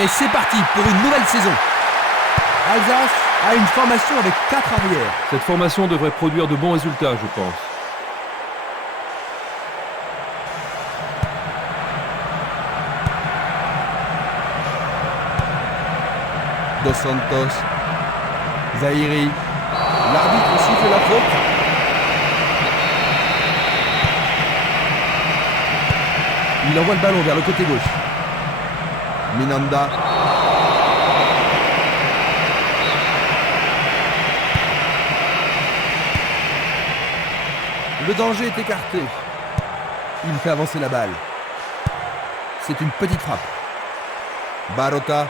Et c'est parti pour une nouvelle saison. Alsace a une formation avec 4 arrières. Cette formation devrait produire de bons résultats, je pense. Dos Santos, Zahiri, l'arbitre siffle la faute. Il envoie le ballon vers le côté gauche. Minanda. Le danger est écarté. Il fait avancer la balle. C'est une petite frappe. Barota.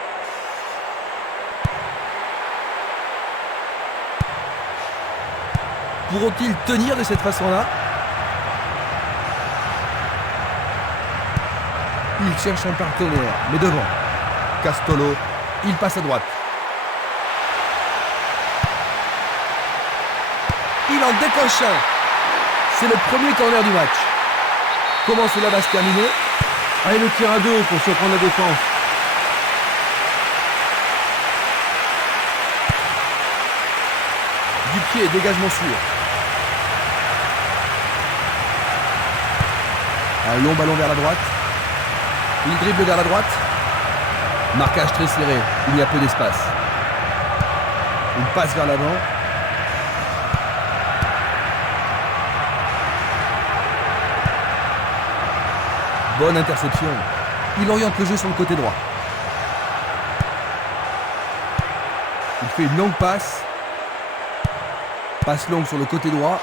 Pourront-ils tenir de cette façon-là? Il cherche un partenaire, mais devant. Castolo, il passe à droite. Il en décoche un. C'est le premier corner du match. Comment cela va se terminer? Et le tir à deux pour surprendre la défense. Du pied, dégagement sûr. Un long ballon vers la droite. Il dribble vers la droite. Marquage très serré. Il y a peu d'espace. Une passe vers l'avant. Bonne interception. Il oriente le jeu sur le côté droit. Il fait une longue passe. Passe longue sur le côté droit.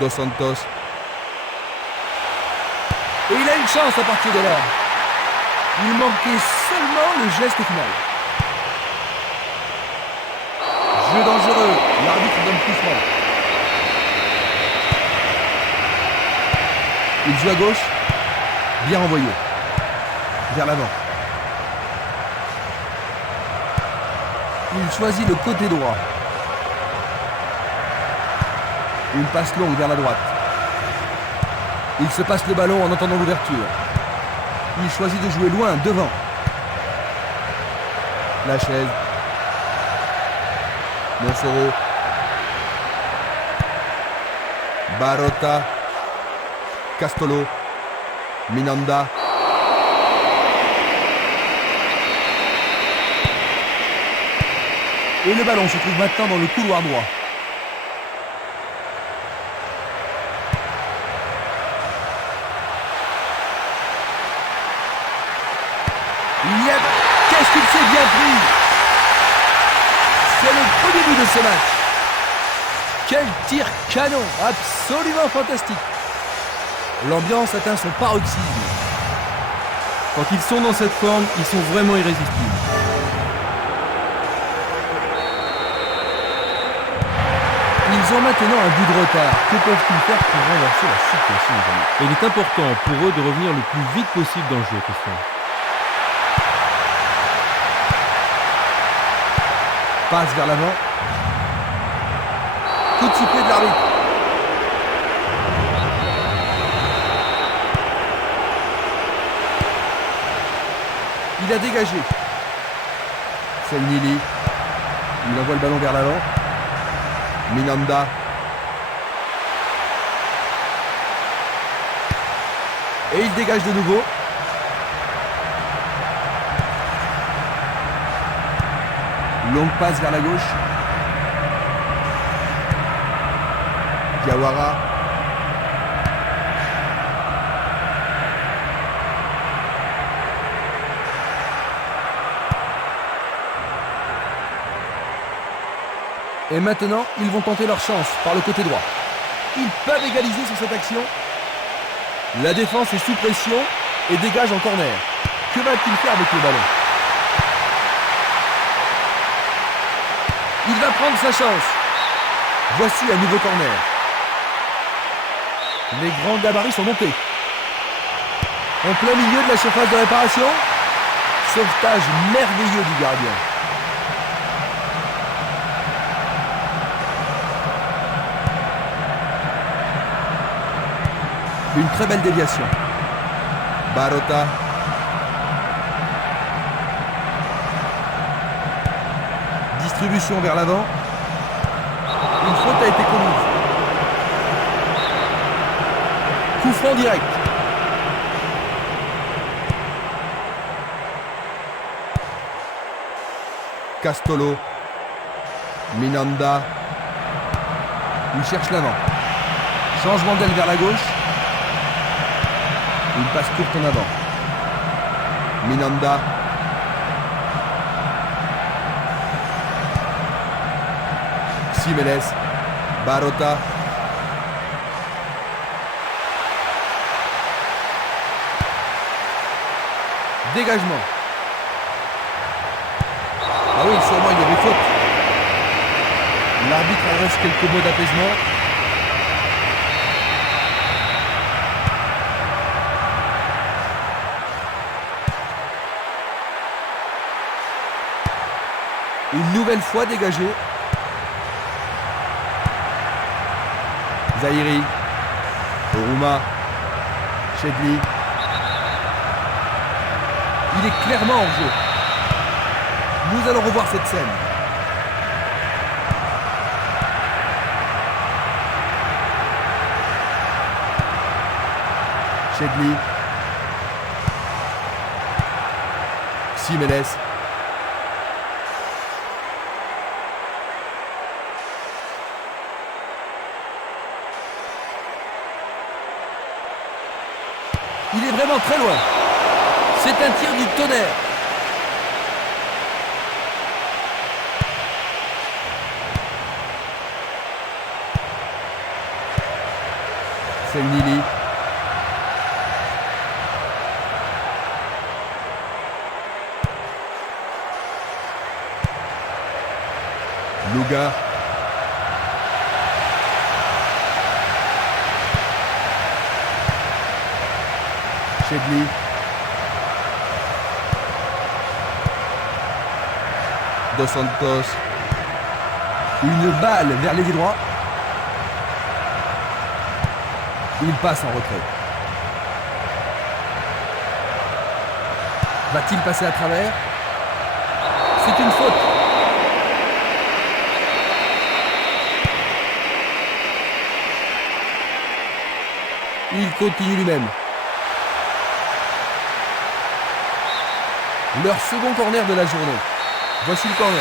Dos Santos. Et il a une chance à partir de là. Il manquait seulement le geste final. Jeu dangereux. L'arbitre donne coup franc. Il joue à gauche. Bien renvoyé. Vers l'avant. Il choisit le côté droit. Une passe longue vers la droite. Il se passe le ballon en entendant l'ouverture. Il choisit de jouer loin, devant. La chaise. Monsoro. Barota. Castolo. Minanda. Et le ballon se trouve maintenant dans le couloir droit. Qu'est-ce qu'il s'est bien pris? C'est le premier but de ce match. Quel tir canon, absolument fantastique. L'ambiance atteint son paroxysme. Quand ils sont dans cette forme, ils sont vraiment irrésistibles. Ils ont maintenant un but de retard. Que peuvent-ils faire pour renverser la situation? Et il est important pour eux de revenir le plus vite possible dans le jeu, Christian. Passe vers l'avant. Coup de sifflet de l'arbitre. Il a dégagé. C'est Nili. Il envoie le ballon vers l'avant. Minanda. Et il dégage de nouveau. Longue passe vers la gauche. Diawara. Et maintenant, ils vont tenter leur chance par le côté droit. Ils peuvent égaliser sur cette action. La défense est sous pression et dégage en corner. Que va-t-il faire avec le ballon? Il va prendre sa chance. Voici un nouveau corner. Les grands gabarits sont montés. En plein milieu de la surface de réparation. Sauvetage merveilleux du gardien. Une très belle déviation. Barota. Distribution vers l'avant. Une faute a été commise. Coup franc direct. Castolo. Minanda. Il cherche l'avant. Changement d'aile vers la gauche. Une passe courte en avant. Minanda. Jiménez. Barota. Dégagement. Ah oui, sûrement il y avait faute. L'arbitre adresse quelques mots d'apaisement. Une nouvelle fois dégagé. Zahiri. Oruma. Chedli. Il est clairement en jeu. Nous allons revoir cette scène. Chedli. Jiménez. Il est vraiment très loin. C'est un tir du tonnerre. Selnili. Luga. Chedli. Dos Santos. Une balle vers l'ailier droit. Il passe en retrait. Va-t-il passer à travers? C'est une faute. Il continue lui-même. Leur second corner de la journée. Voici le corner.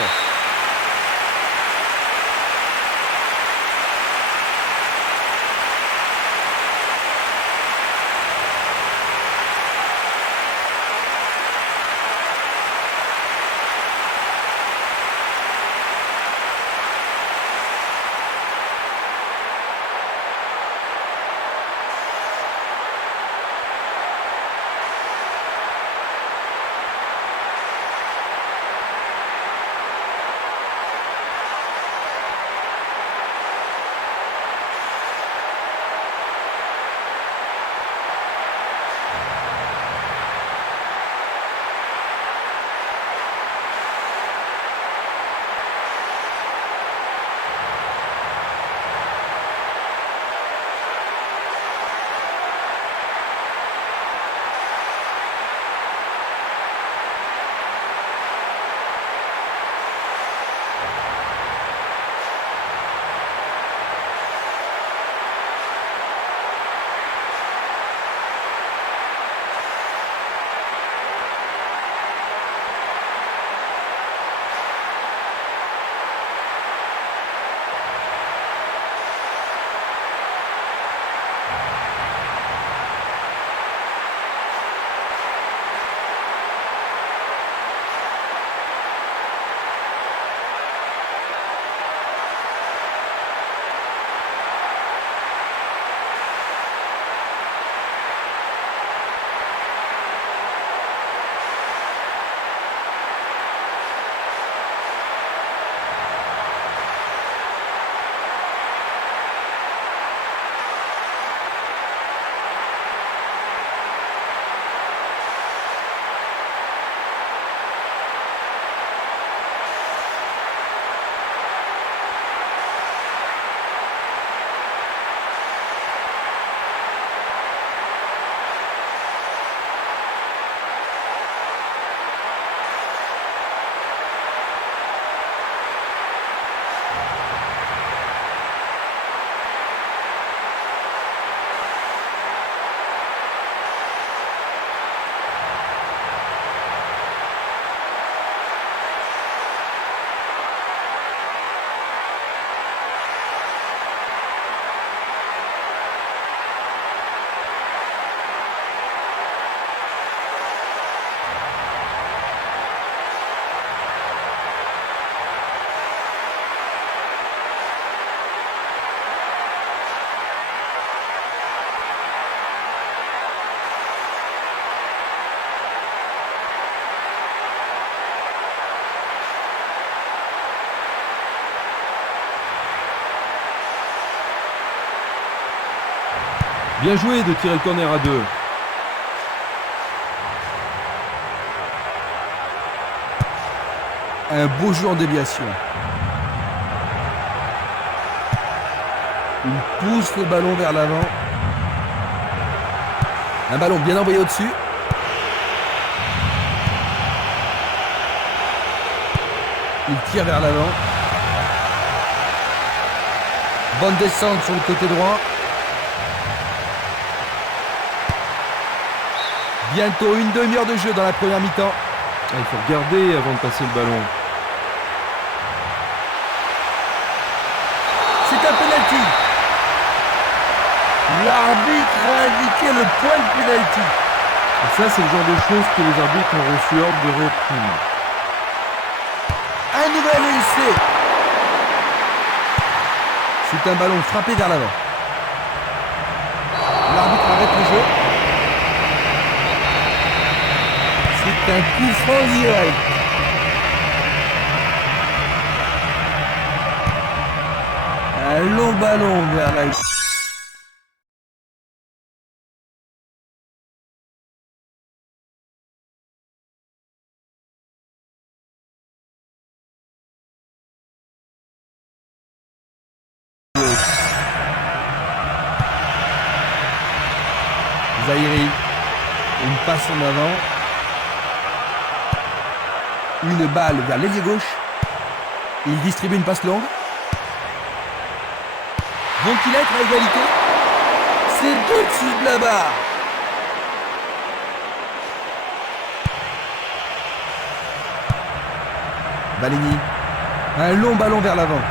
Bien joué de tirer le corner à 2. Un beau jeu en déviation. Il pousse le ballon vers l'avant. Un ballon bien envoyé au-dessus. Il tire vers l'avant. Bonne descente sur le côté droit. Bientôt une demi-heure de jeu dans la première mi-temps. Il faut regarder avant de passer le ballon. C'est un penalty. L'arbitre a indiqué le point de penalty. Et ça, c'est le genre de choses que les arbitres ont reçu ordre de reprendre. Un nouvel essai. C'est un ballon frappé vers l'avant. L'arbitre arrête le jeu. C'est un coup franc direct. Un long ballon vers la... Zahiri, une passe en avant. Une balle vers l'ailier gauche. Il distribue une passe longue. Vont-ils être à égalité? C'est au-dessus de la barre. Baleni. Un long ballon vers l'avant.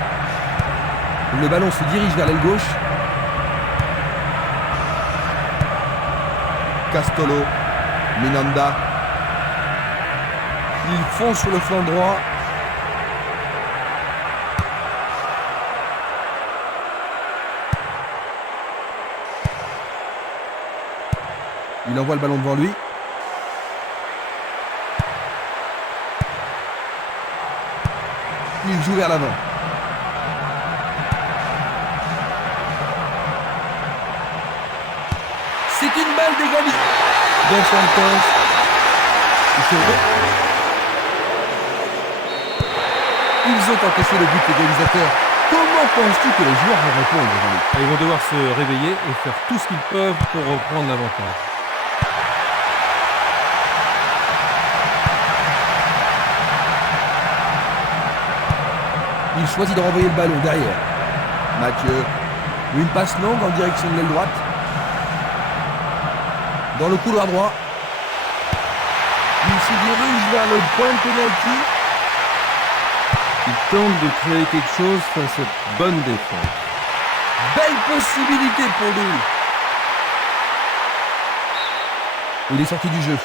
Le ballon se dirige vers l'aile gauche. Castolo. Minanda. Ils font sur le flanc droit. Il envoie le ballon devant lui. Il joue vers l'avant. C'est une balle d'égalité. Dos Santos. Ils ont encaissé le but égalisateur. Comment penses-tu que les joueurs vont répondre, Jean-Luc? Ils vont devoir se réveiller et faire tout ce qu'ils peuvent pour reprendre l'avantage. Il choisit de renvoyer le ballon derrière. Mathieu. Une passe longue en direction de l'aile droite. Dans le couloir droit. Il se dirige vers le point de pénalty. Il tente de créer quelque chose face à cette bonne défense. Belle possibilité pour lui. Il est sorti du jeu.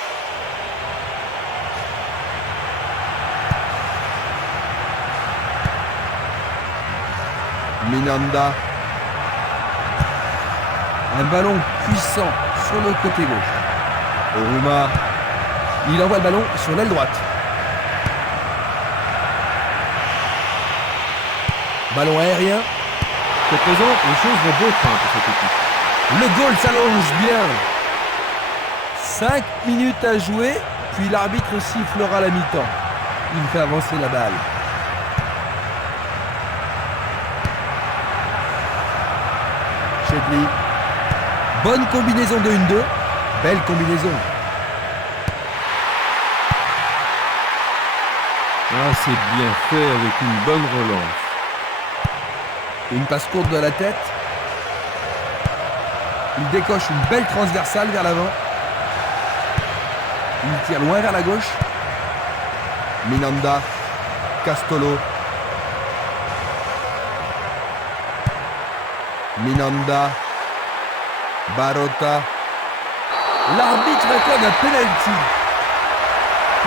Minanda. Un ballon puissant sur le côté gauche. Oruma. Il envoie le ballon sur l'aile droite. Ballon aérien. Jusqu'à présent, les choses vont bon train pour cette équipe. Le goal s'allonge bien. 5 minutes à jouer, puis l'arbitre sifflera la mi-temps. Il fait avancer la balle. Chedli. Bonne combinaison de 1-2. Belle combinaison. Ah, c'est bien fait avec une bonne relance. Une passe courte de la tête. Il décoche une belle transversale vers l'avant. Il tire loin vers la gauche. Minanda. Castolo. Minanda. Barota. L'arbitre accorde un penalty.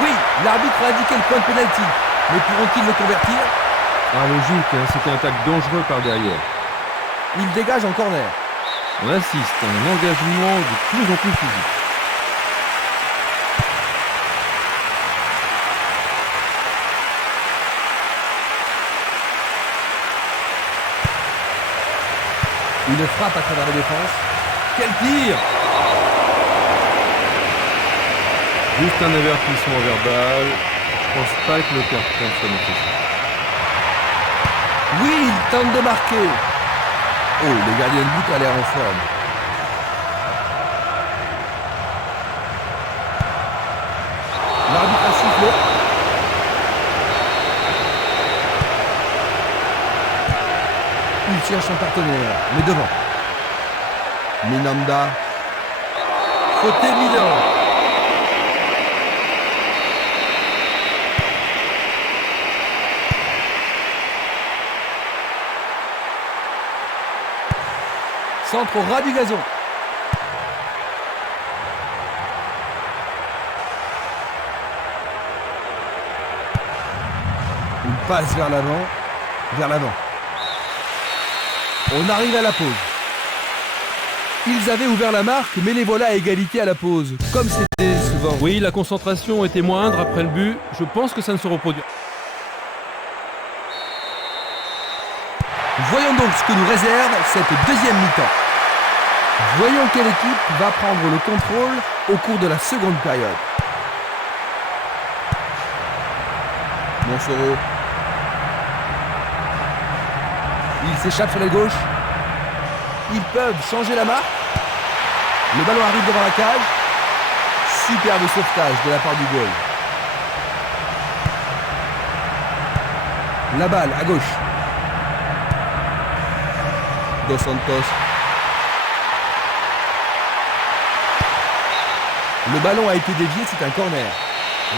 Oui, l'arbitre a indiqué le point de penalty. Mais pourront-ils le convertir? Ah, logique, hein, c'était un tacle dangereux par derrière. Il dégage en corner. On assiste à un engagement de plus en plus physique. Une frappe à travers la défense. Quel tir! Juste un avertissement verbal. Je pense pas que le carton soit nécessaire. Oui, il tente de marquer. Oh, le gardien de but a l'air en forme. L'arbitre a sifflé. Il cherche son partenaire, mais devant. Minanda. Faute évident. Centre au ras du gazon. Une passe vers l'avant. Vers l'avant. On arrive à la pause. Ils avaient ouvert la marque, mais les voilà à égalité à la pause. Comme c'était souvent. Oui, la concentration était moindre après le but. Je pense que ça ne se reproduira. Voyons donc ce que nous réserve cette deuxième mi-temps. Voyons quelle équipe va prendre le contrôle au cours de la seconde période. Montsoreau. Il s'échappe sur la gauche. Ils peuvent changer la marque. Le ballon arrive devant la cage. Superbe sauvetage de la part du goal. La balle à gauche. Dos Santos. Le ballon a été dévié, c'est un corner.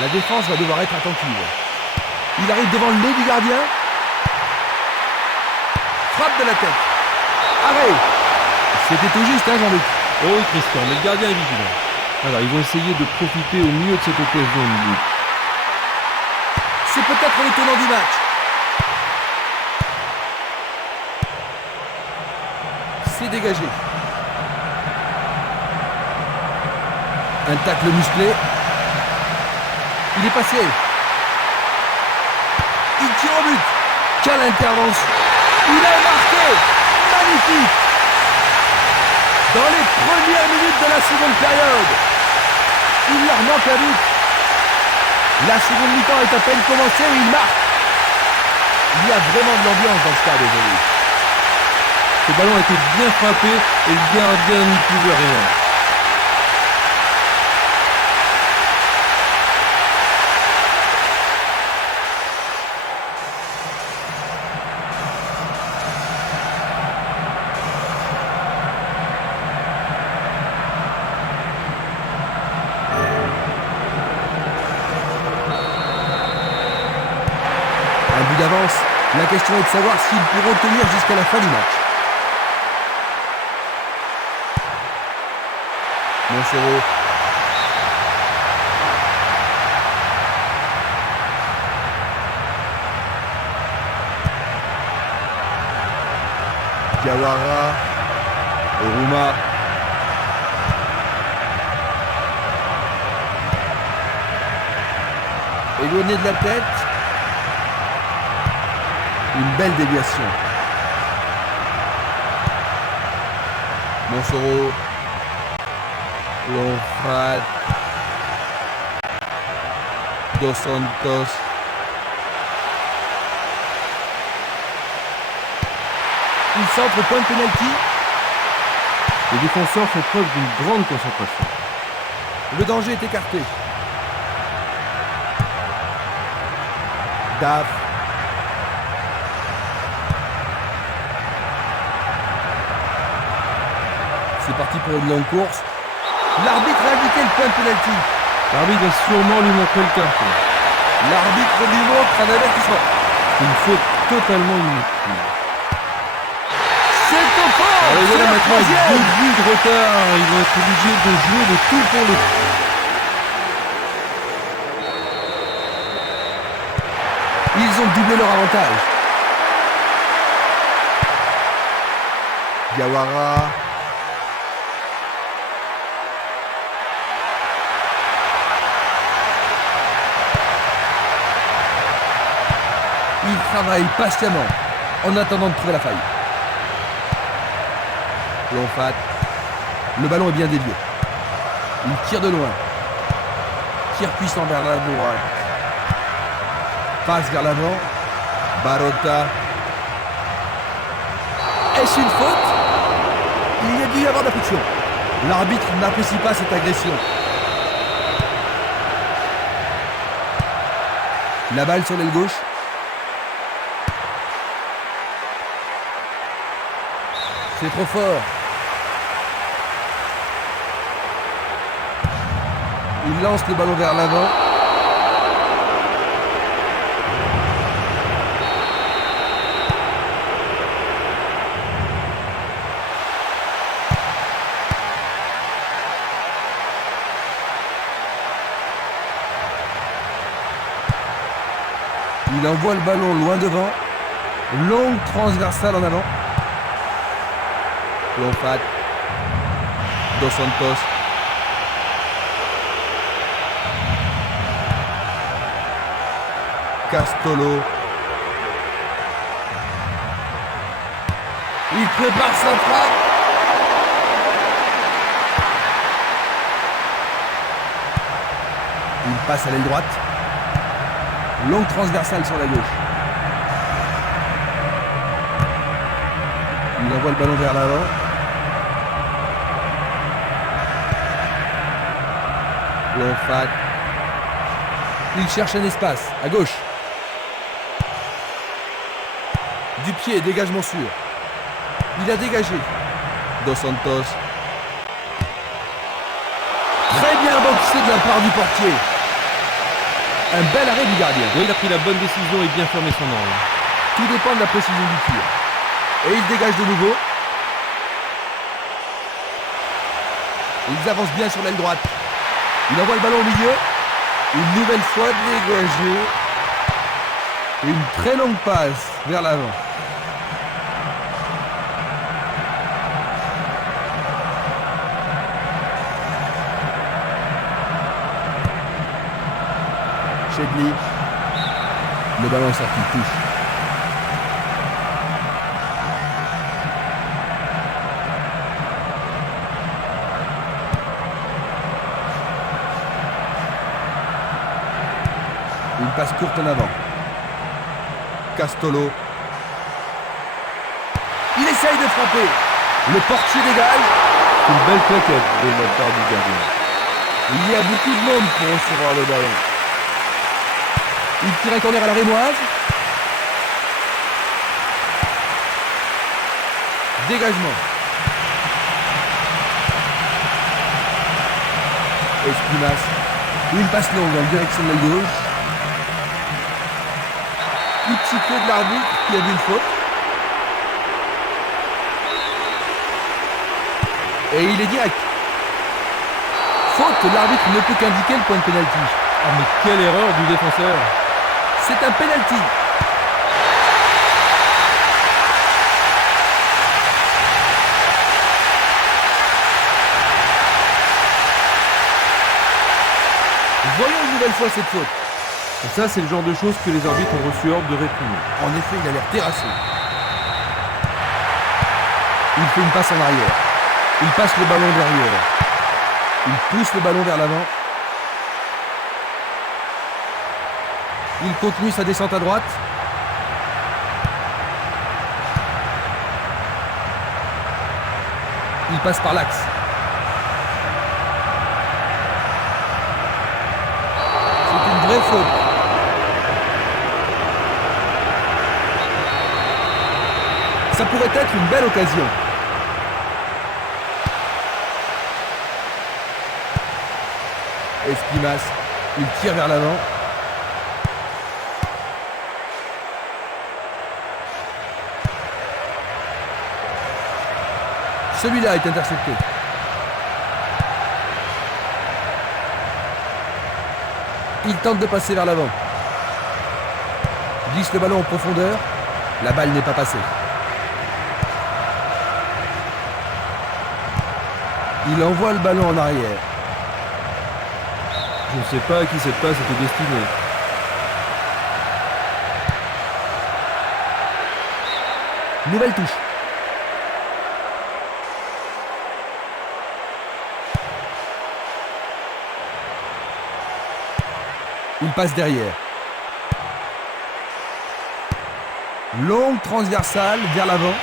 La défense va devoir être attentive. Il arrive devant le nez du gardien. Frappe de la tête. Arrêt. C'était tout juste, hein, Jean-Luc? Oh oui, Christian, mais le gardien est vigilant. Alors, ils vont essayer de profiter au mieux de cette occasion de but. C'est peut-être le tournant du match. C'est dégagé. Un tacle musclé. Il est passé. Il tire au but. Quelle intervention. Il a marqué. Magnifique. Dans les premières minutes de la seconde période. Il leur manque un but. La seconde mi-temps est à peine commencée et il marque. Il y a vraiment de l'ambiance dans le stade aujourd'hui. Ce ballon a été bien frappé et le gardien n'y pouvait rien. Un but d'avance. La question est de savoir s'ils pourront tenir jusqu'à la fin du match. Montsoreau. Diawara. Oruma. Éloigné de la tête. Une belle déviation. Montsoreau. Lonfrat. Dos Santos. Il centre au point de pénalty. Les défenseurs font preuve d'une grande concentration. Le danger est écarté. Daf. C'est parti pour une longue course. L'arbitre a indiqué le point de pénalty. L'arbitre va sûrement lui montrer le carton. L'arbitre lui montre un avertissement. Une faute totalement inutile. C'est au fond. Alors, C'est voilà la maintenant troisième. 2 buts de retard. Ils vont être obligés de jouer le tout pour le tout. Ils ont doublé leur avantage. Diawara. Il travaille patiemment en attendant de trouver la faille. Lonfat. Le ballon est bien dévié. Il tire de loin. Tir puissant vers la droite. Passe vers l'avant. Barotta. Est-ce une faute? Il y a dû y avoir de la friction. L'arbitre n'apprécie pas cette agression. La balle sur l'aile gauche. C'est trop fort. Il lance le ballon vers l'avant. Il envoie le ballon loin devant. Longue transversale en avant. Lompat. Dos Santos. Castolo. Il prépare sa frappe. Il passe à l'aile droite. Longue transversale sur la gauche. Il envoie le ballon vers l'avant. Lompat. Il cherche un espace, à gauche. Du pied, dégagement sûr. Il a dégagé. Dos Santos. Très bien boxé de la part du portier. Un bel arrêt du gardien. Oui, il a pris la bonne décision et bien fermé son angle. Tout dépend de la précision du tir. Et il dégage de nouveau. Ils avancent bien sur l'aile droite. Il envoie le ballon au milieu. Une nouvelle fois dégagé. Une très longue passe vers l'avant. Chedli. Le ballon est sorti, touche. Une passe courte en avant. Castolo. Il essaye de frapper. Le portier dégage. Une belle claquette de la part du gardien. Il y a beaucoup de monde pour recevoir le ballon. Il tire un corner à la rémoise. Dégagement. Espinas. Une passe longue en direction de la gauche. Petit peu de l'arbitre qui a vu une faute. Et il est direct. Faute, l'arbitre ne peut qu'indiquer le point de pénalty. Ah mais quelle erreur du défenseur. C'est un pénalty. Voyons une nouvelle fois cette faute. Et ça, c'est le genre de choses que les arbitres ont reçu ordre de réprimer. En effet, il a l'air terrassé. Il fait une passe en arrière. Il passe le ballon derrière. Il pousse le ballon vers l'avant. Il continue sa descente à droite. Il passe par l'axe. C'est une vraie faute. Ça pourrait être une belle occasion. Espinas, il tire vers l'avant. Celui-là est intercepté. Il tente de passer vers l'avant. Glisse le ballon en profondeur. La balle n'est pas passée. Il envoie le ballon en arrière. Je ne sais pas à qui cette passe était destinée. Nouvelle touche. Il passe derrière. Longue transversale vers l'avant.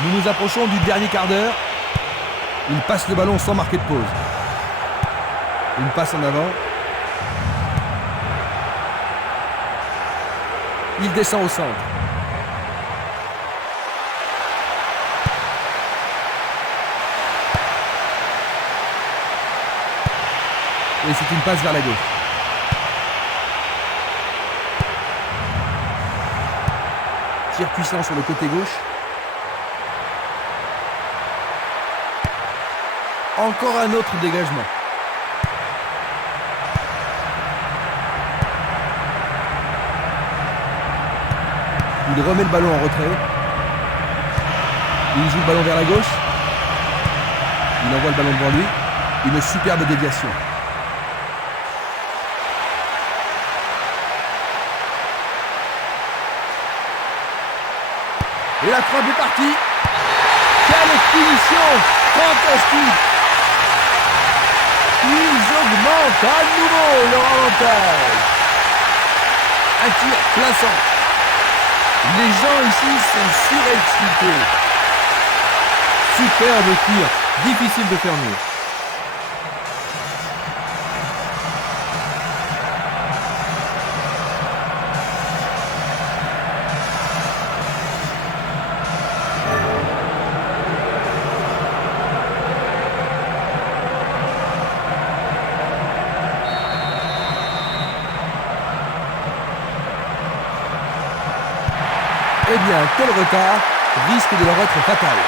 Nous nous approchons du dernier quart d'heure. Il passe le ballon sans marquer de pause. Une passe en avant. Il descend au centre. Et c'est une passe vers la gauche. Tir puissant sur le côté gauche. Encore un autre dégagement. Il remet le ballon en retrait. Il joue le ballon vers la gauche. Il envoie le ballon devant lui. Une superbe déviation. Et la frappe est partie. Quelle finition fantastique. Ils augmentent à nouveau leur avantage. Un tir plein centre. Les gens ici sont surexcités. Superbe tir. Difficile de faire mieux. Eh bien, tel retard risque de leur être fatal.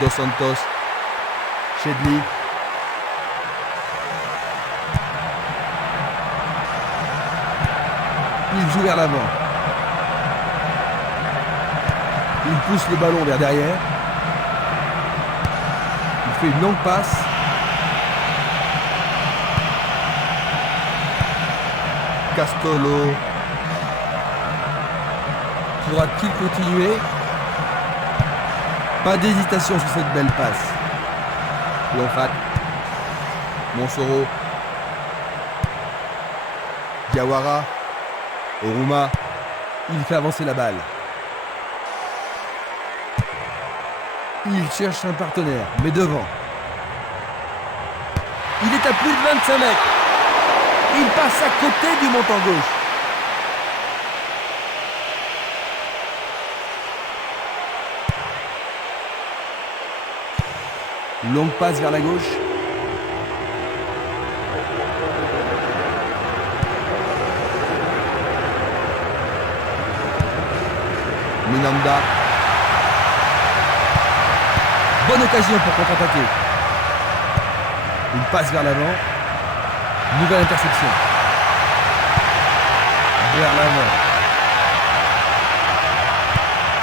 Dos Santos, Chedli. Il joue vers l'avant. Il pousse le ballon vers derrière. Il fait une longue passe. Castolo. Pourra-t-il continuer? Pas d'hésitation sur cette belle passe. Lonfat. Monsoro. Diawara. Oruma. Il fait avancer la balle. Il cherche un partenaire, mais devant. Il est à plus de 25 mètres. Il passe à côté du montant gauche. Longue passe vers la gauche. Minanda. Bonne occasion pour contre-attaquer. Une passe vers l'avant. Nouvelle interception. Vers l'avant.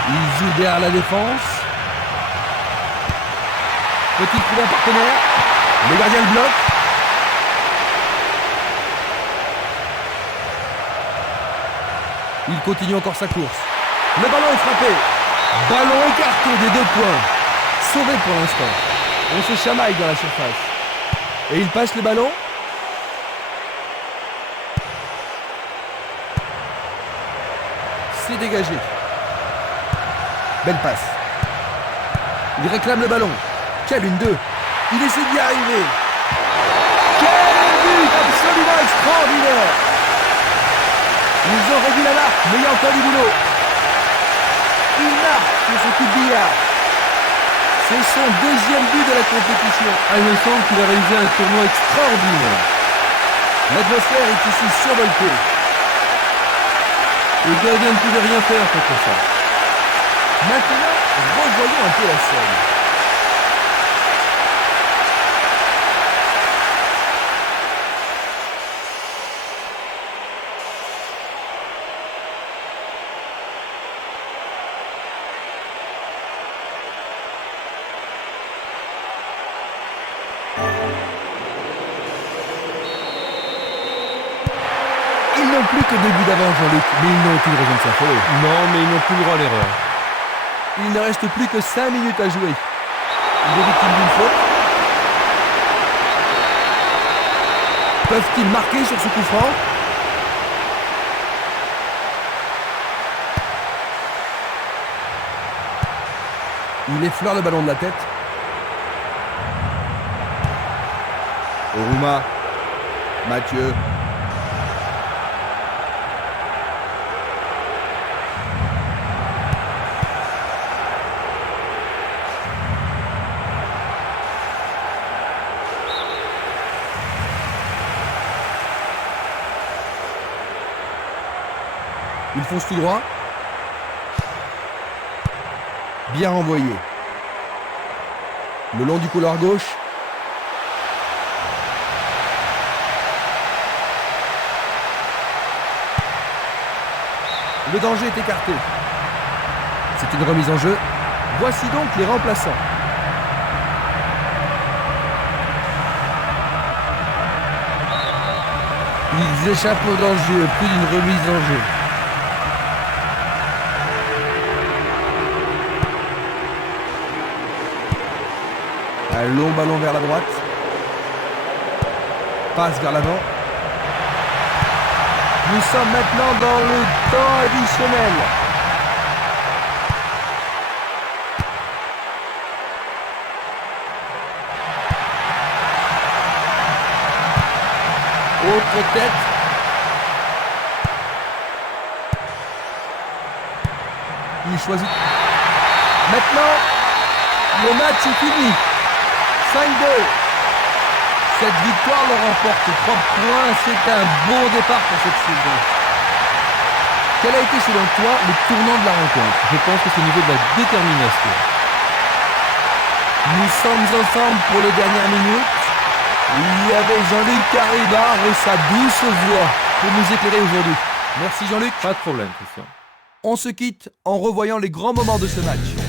Il joue derrière la défense. Peut-il trouver un partenaire? Le gardien le bloque. Il continue encore sa course. Le ballon est frappé. Ballon écarté des 2 points. Sauvé pour l'instant. On se chamaille dans la surface. Et il passe le ballon. C'est dégagé. Belle passe. Il réclame le ballon. Quelle 1-2. Il essaie d'y arriver. Quel but absolument extraordinaire. Ils ont réduit la marque, mais il y a encore du boulot. Il marque sur ce coup de billard. C'est son 2e but de la compétition. Il me semble qu'il a réalisé un tournoi extraordinaire. L'atmosphère est ici survoltée. Le gardien ne pouvait rien faire contre ça. Maintenant, revoyons un peu la scène. Ils n'ont plus que 2 buts d'avance, Jean-Luc, mais ils n'ont aucune raison de s'affoler. Non, mais ils n'ont plus le droit à l'erreur. Il ne reste plus que 5 minutes à jouer. Il est victime d'une faute. Peuvent-ils marquer sur ce coup franc? Il effleure le ballon de la tête. Oruma. Mathieu. Il fonce tout droit. Bien renvoyé. Le long du couloir gauche. Le danger est écarté. C'est une remise en jeu. Voici donc les remplaçants. Ils échappent au danger, plus d'une remise en jeu. Un long ballon vers la droite. Passe vers l'avant. Nous sommes maintenant dans le temps additionnel. Autre tête. Il choisit. Maintenant, le match est fini. 5-2. Cette victoire leur remporte 3 points. C'est un bon départ pour cette saison. Quel a été selon toi le tournant de la rencontre? Je pense que c'est au niveau de la détermination. Nous sommes ensemble pour les dernières minutes. Il y avait Jean-Luc Caribard et sa douce voix pour nous éclairer aujourd'hui. Merci Jean-Luc. Pas de problème, Christian. On se quitte en revoyant les grands moments de ce match.